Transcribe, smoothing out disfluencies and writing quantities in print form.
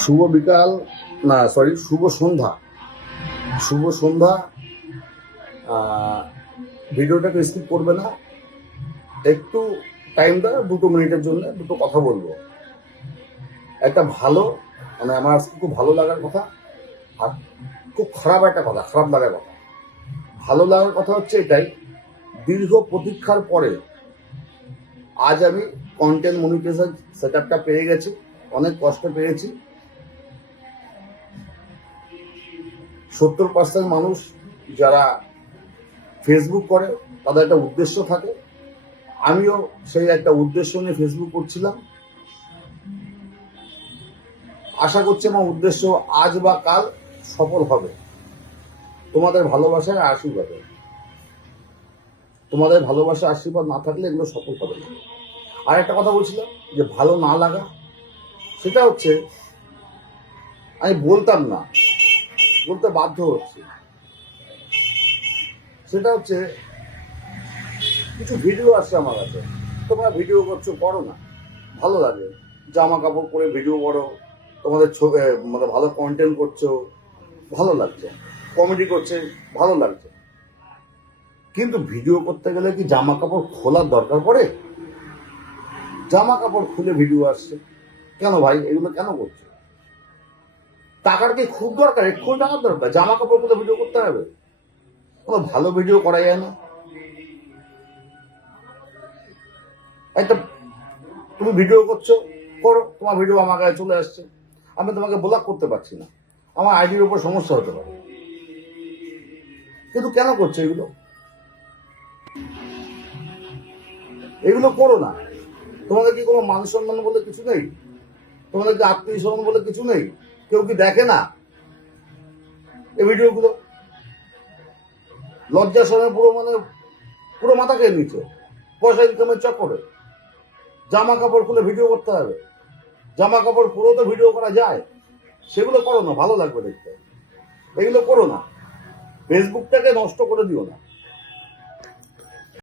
শুভ বিকাল, না সরি, শুভ সন্ধ্যা। শুভ সন্ধ্যা। ভিডিওটাকে স্কিপ করবে না, একটু টাইম দাও, 2 মিনিটের জন্য দুটো কথা বলবো। একটা ভালো, মানে আমার আজকে খুব ভালো লাগার কথা, আর খুব খারাপ একটা কথা, খারাপ লাগার কথা। ভালো লাগার কথা হচ্ছে এটাই, দীর্ঘ প্রতীক্ষার পরে আজ আমি কন্টেন্ট মনিটাইজেশন সেটআপটা পেয়ে গেছি। অনেক কষ্ট পেয়েছি। 70% মানুষ যারা ফেসবুক করে তাদের একটা উদ্দেশ্য থাকে, আমিও সেই একটা উদ্দেশ্য নিয়ে ফেসবুক করছিলাম। আশা করছি আমার উদ্দেশ্য আজ বা কাল সফল হবে। তোমাদের ভালোবাসার আশীর্বাদে, তোমাদের ভালোবাসা আশীর্বাদ না থাকলে এগুলো সফল হবে না। আর একটা কথা বলছিলাম যে ভালো না লাগা, সেটা হচ্ছে আমি বলতাম না, বলতে বাধ্য হচ্ছে। সেটা হচ্ছে কিছু ভিডিও আসছে আমার কাছে, তোমরা ভিডিও করছো, করো না, ভালো লাগে, জামা কাপড় পরে ভিডিও করো, তোমাদের মানে ভালো কন্টেন্ট করছো, ভালো লাগছে, কমেডি করছে, ভালো লাগছে। কিন্তু ভিডিও করতে গেলে কি জামা কাপড় খোলার দরকার পড়ে? জামা কাপড় খুলে ভিডিও আসছে কেন ভাই? এগুলো কেন করছে? টাকার কি খুব দরকার? এক্ষুনি টাকার দরকার, জামা কাপড় খুলে ভিডিও করতে হবে? কোনো ভালো ভিডিও করা যায় না? একটা তুমি ভিডিও করছো, করো, তোমার ভিডিও আমার কাছে চলে আসছে, আমি তোমাকে ব্লক করতে পারছি না, আমার আইডির উপর সমস্যা হতে পারে। কিন্তু কেন করছে এগুলো? এগুলো করো না। তোমাদের কি কোনো মান সম্মান বলে কিছু নেই? তোমাদের কি আত্মীয় স্বজন বলে কিছু নেই? কেউ কি দেখে না এই ভিডিওগুলো? লজ্জা শরমে পুরো মাথা খেয়ে নিচ্ছে, পয়সা ইনকামের চক্করে জামা কাপড় খুলে ভিডিও করতে হবে। জামা কাপড় পুরো তো ভিডিও করা যায়, সেগুলো করো না, ভালো লাগবে দেখতে। এগুলো করো না, ফেসবুকটাকে নষ্ট করে দিও না।